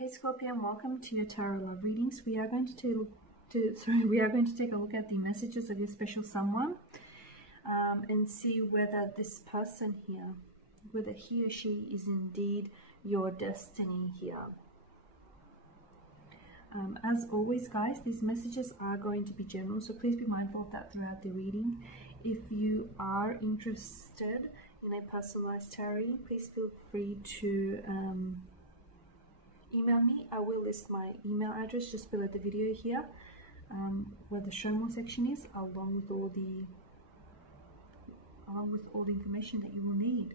Hey Scorpio, and welcome to your tarot love readings. We are going to take a look at the messages of your special someone, and see whether this person here, whether he or she is indeed your destiny here. As always, guys, these messages are going to be general, so please be mindful of that throughout the reading. If you are interested in a personalized tarot reading, please feel free to email me. I will list my email address just below the video here, where the show more section is, along with all the information that you will need.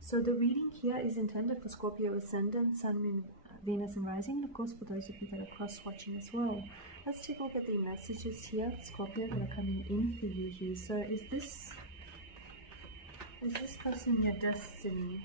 So the reading here is intended for Scorpio Ascendant, Sun, Moon, Venus and Rising, and of course for those of you that are cross-watching as well. Let's take a look at the messages here, Scorpio, that are coming in for you here. So is this person your destiny?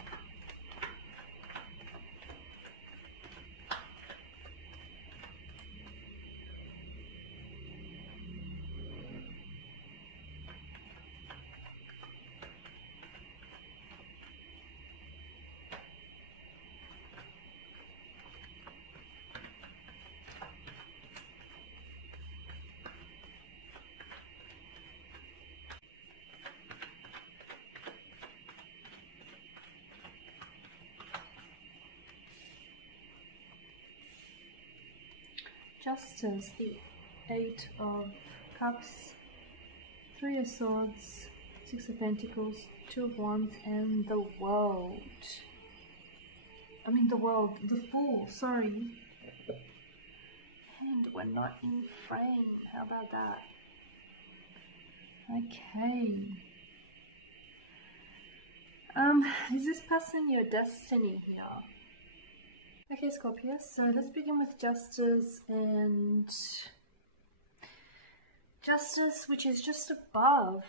Justice, the Eight of Cups, Three of Swords, Six of Pentacles, Two of Wands, and the World. The Fool, sorry. And we're not in frame. How about that? Okay. Is this person your destiny here? Okay, Scorpio, so let's begin with Justice, and Justice, which is just above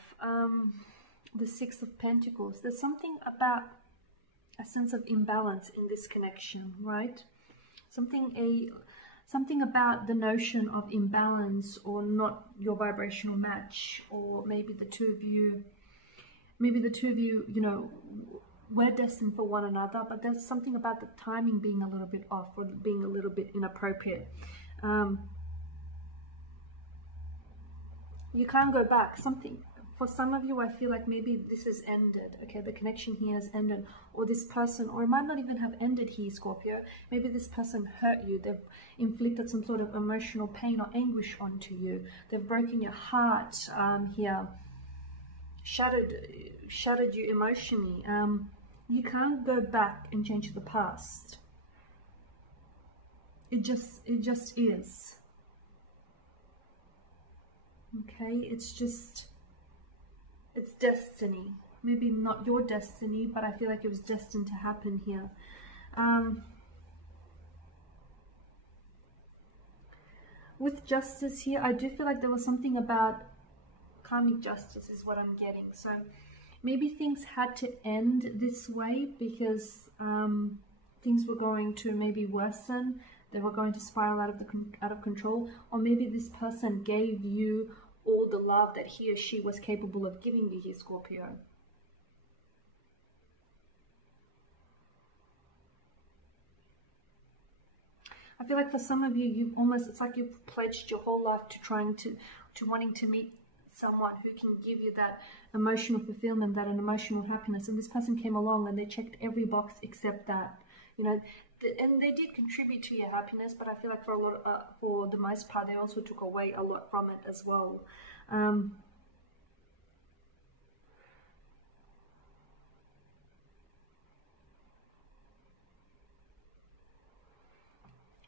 the Six of Pentacles. There's something about a sense of imbalance in this connection, right? Something about the notion of imbalance, or not your vibrational match, or maybe the two of you, you know, we're destined for one another, but there's something about the timing being a little bit off, or being a little bit inappropriate. You can't go back. For some of you, I feel like maybe this has ended. Okay, the connection here has ended, or this person, or it might not even have ended here, Scorpio. Maybe this person hurt you. They've inflicted some sort of emotional pain or anguish onto you. They've broken your heart here, shattered you emotionally. You can't go back and change the past. It just is. Okay, it's destiny. Maybe not your destiny, but I feel like it was destined to happen here. With Justice here, I do feel like there was something about karmic justice is what I'm getting. So maybe things had to end this way because things were going to maybe worsen. They were going to spiral out of control. Or maybe this person gave you all the love that he or she was capable of giving you here, Scorpio. I feel like for some of you, it's like you've pledged your whole life to wanting to meet someone who can give you that emotional fulfillment, that an emotional happiness, and this person came along and they checked every box except that, you know, and they did contribute to your happiness, but I feel like for the most part, they also took away a lot from it as well.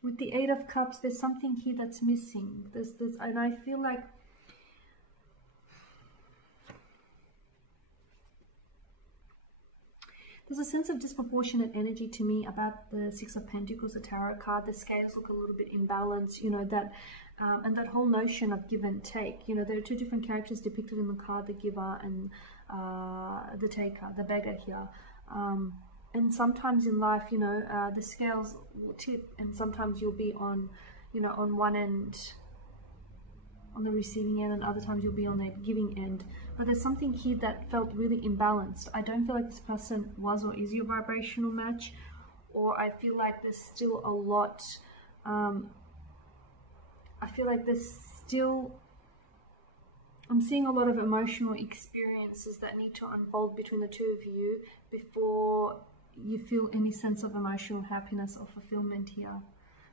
With the Eight of Cups, there's something here that's missing. And I feel like there's a sense of disproportionate energy to me about the Six of Pentacles, the tarot card. The scales look a little bit imbalanced, you know, that and that whole notion of give and take. You know, there are two different characters depicted in the card, the giver and the taker, the beggar here. And sometimes in life, you know, the scales will tip, and sometimes you'll be on, you know, on one end, on the receiving end, and other times you'll be on the giving end. But there's something here that felt really imbalanced. I don't feel like this person was or is your vibrational match, or I feel like there's still a lot, I feel like there's still, I'm seeing a lot of emotional experiences that need to unfold between the two of you before you feel any sense of emotional happiness or fulfillment here.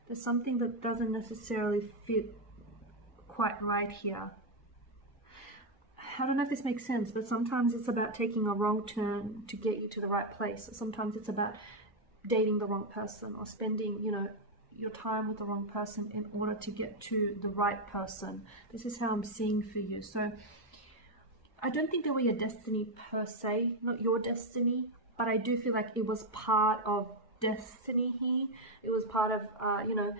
There's something that doesn't necessarily fit quite right here. I don't know if this makes sense, but sometimes it's about taking a wrong turn to get you to the right place. Sometimes it's about dating the wrong person, or spending, you know, your time with the wrong person in order to get to the right person. This is how I'm seeing for you. So I don't think that we are destiny per se, not your destiny, but I do feel like it was part of destiny here. It was part of, you know,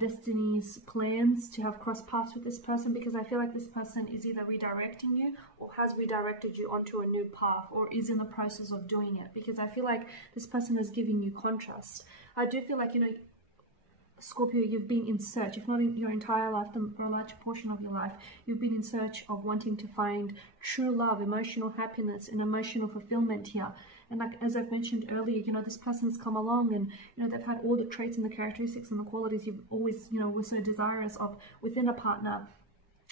destiny's plans to have cross paths with this person, because I feel like this person is either redirecting you or has redirected you onto a new path, or is in the process of doing it, because I feel like this person is giving you contrast. I do feel like, you know, Scorpio, you've been in search, if not in your entire life, then for a large portion of your life, you've been in search of wanting to find true love, emotional happiness, and emotional fulfillment here. And like, as I've mentioned earlier, you know, this person has come along and, you know, they've had all the traits and the characteristics and the qualities you've always, you know, were so desirous of within a partner.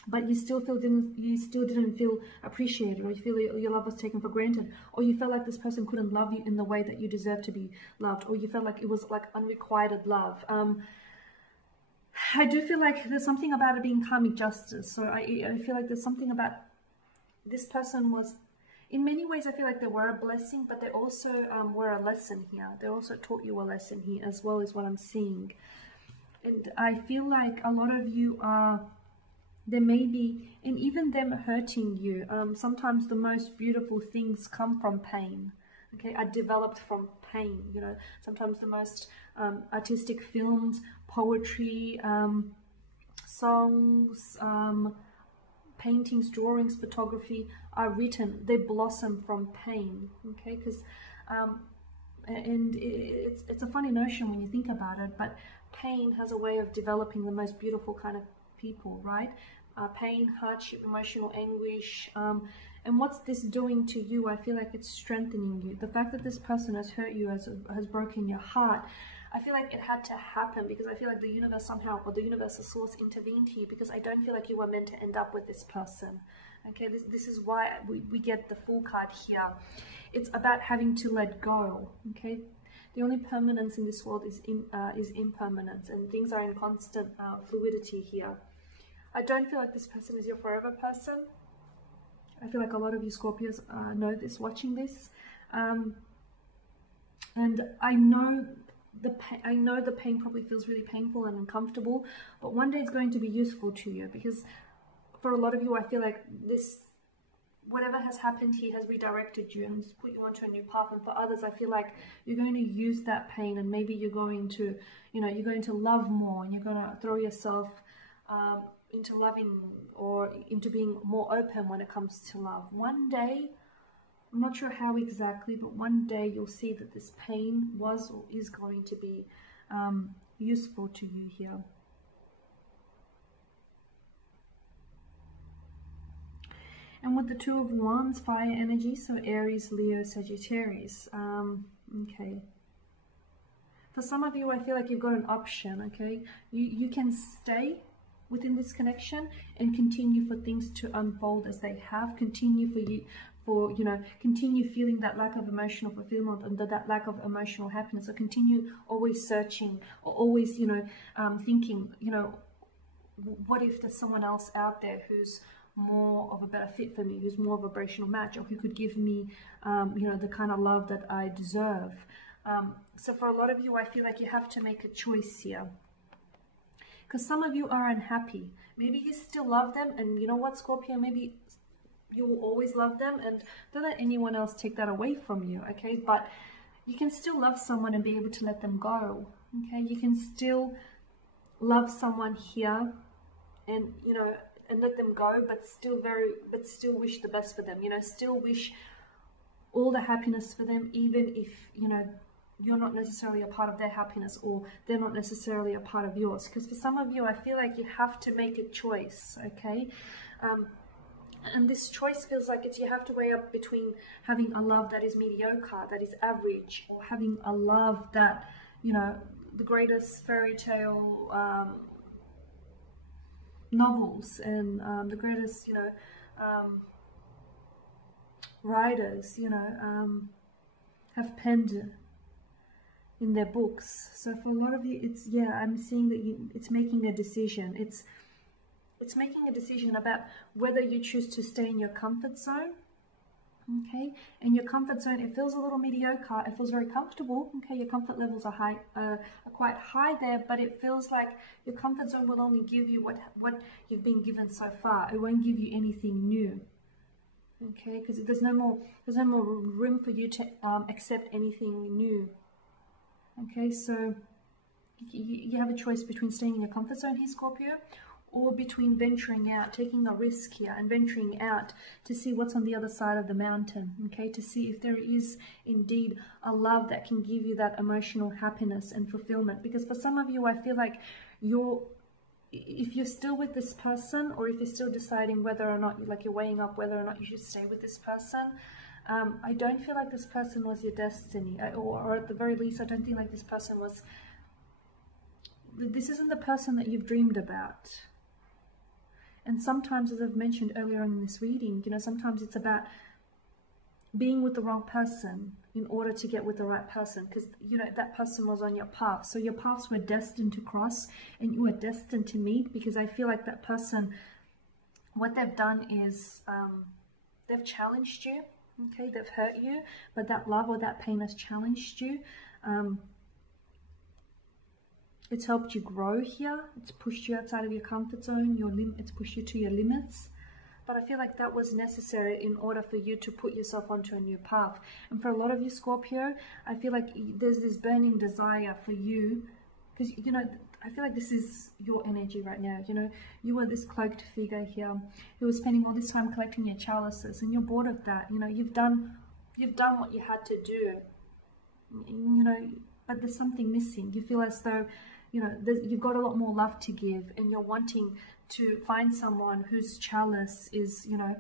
But you still didn't feel appreciated, or you feel your love was taken for granted, or you felt like this person couldn't love you in the way that you deserve to be loved, or you felt like it was like unrequited love. I do feel like there's something about it being karmic justice. So I feel like there's something about this person was, in many ways, I feel like they were a blessing, but they also were a lesson here. They also taught you a lesson here, as well as what I'm seeing. And I feel like a lot of you are, there may be, and even them hurting you, sometimes the most beautiful things come from pain, okay, are developed from pain. You know, sometimes the most artistic films, poetry, songs, paintings, drawings, photography are written, they blossom from pain, okay, because and it's a funny notion when you think about it, but pain has a way of developing the most beautiful kind of people, right? Pain, hardship, emotional anguish, and what's this doing to you? I feel like it's strengthening you. The fact that this person has hurt you, has broken your heart, I feel like it had to happen, because I feel like the universe somehow, or the universe, the source, intervened here, because I don't feel like you were meant to end up with this person. Okay, this is why we get the Fool card here. It's about having to let go. Okay, the only permanence in this world is impermanence, and things are in constant fluidity here. I don't feel like this person is your forever person. I feel like a lot of you Scorpios know this, watching this, and I know the pain probably feels really painful and uncomfortable, but one day it's going to be useful to you, because for a lot of you, I feel like this, whatever has happened here has redirected you and put you onto a new path. And for others, I feel like you're going to use that pain, and maybe you're going to, you know, you're going to love more, and you're going to throw yourself into loving, or into being more open when it comes to love. One day, I'm not sure how exactly, but one day you'll see that this pain was or is going to be useful to you here. And with the Two of Wands, fire energy, so Aries, Leo, Sagittarius. Okay. For some of you, I feel like you've got an option, okay? You can stay within this connection and continue for things to unfold as they have. Continue continue feeling that lack of emotional fulfillment and that lack of emotional happiness. So continue always searching, or always, you know, thinking, you know, what if there's someone else out there who's more of a better fit for me, who's more of a vibrational match, or who could give me, you know, the kind of love that I deserve. So for a lot of you, I feel like you have to make a choice here, because some of you are unhappy. Maybe you still love them, and you know what, Scorpio, maybe you will always love them, and don't let anyone else take that away from you, okay? But you can still love someone and be able to let them go, okay? You can still love someone here, and, you know, and let them go, but still wish the best for them, you know, still wish all the happiness for them, even if, you know, you're not necessarily a part of their happiness, or they're not necessarily a part of yours. Because for some of you, I feel like you have to make a choice, okay? And this choice feels like you have to weigh up between having a love that is mediocre, that is average, or having a love that, you know, the greatest fairy tale novels and the greatest, you know, writers, you know, have penned in their books. So for a lot of you, it's, yeah, I'm seeing that it's making a decision. It's making a decision about whether you choose to stay in your comfort zone. Okay, and your comfort zone, it feels a little mediocre. It feels very comfortable. Okay, your comfort levels are high, are quite high there, but it feels like your comfort zone will only give you what you've been given so far. It won't give you anything new. Okay, because there's no more room for you to accept anything new. Okay, so you have a choice between staying in your comfort zone here, Scorpio, or between venturing out, taking a risk here and venturing out to see what's on the other side of the mountain, okay, to see if there is indeed a love that can give you that emotional happiness and fulfillment. Because for some of you, I feel like if you're still with this person, or if you're still deciding whether or not, like you're weighing up whether or not you should stay with this person, I don't feel like this person was your destiny, or at the very least, I don't think like this person was, this isn't the person that you've dreamed about. And sometimes, as I've mentioned earlier in this reading, you know, sometimes it's about being with the wrong person in order to get with the right person, because, you know, that person was on your path. So your paths were destined to cross and you were destined to meet, because I feel like that person, what they've done is they've challenged you, okay, they've hurt you, but that love or that pain has challenged you. It's helped you grow here. It's pushed you outside of your comfort zone. It's pushed you to your limits. But I feel like that was necessary in order for you to put yourself onto a new path. And for a lot of you, Scorpio, I feel like there's this burning desire for you, because, you know, I feel like this is your energy right now. You know, you were this cloaked figure here who was spending all this time collecting your chalices, and you're bored of that. You know, you've done what you had to do. You know, but there's something missing. You feel as though, you know, you've got a lot more love to give, and you're wanting to find someone whose chalice is, you know,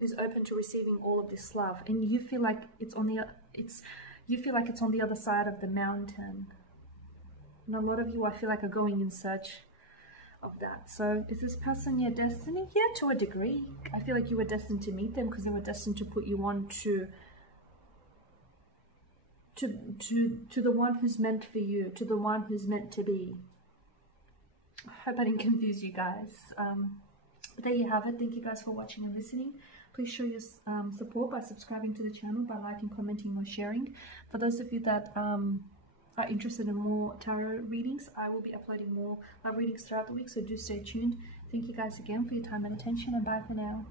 is open to receiving all of this love, and you feel like it's on the other side of the mountain. And a lot of you, I feel like, are going in search of that. So is this person your destiny? Yeah, to a degree. I feel like you were destined to meet them, because they were destined to put you on to the one who's meant for you, to the one who's meant to be. I hope I didn't confuse you guys. But there you have it. Thank you guys for watching and listening. Please show your support by subscribing to the channel, by liking, commenting, or sharing. For those of you that are interested in more tarot readings, I will be uploading more love readings throughout the week, so do stay tuned. Thank you guys again for your time and attention, and bye for now.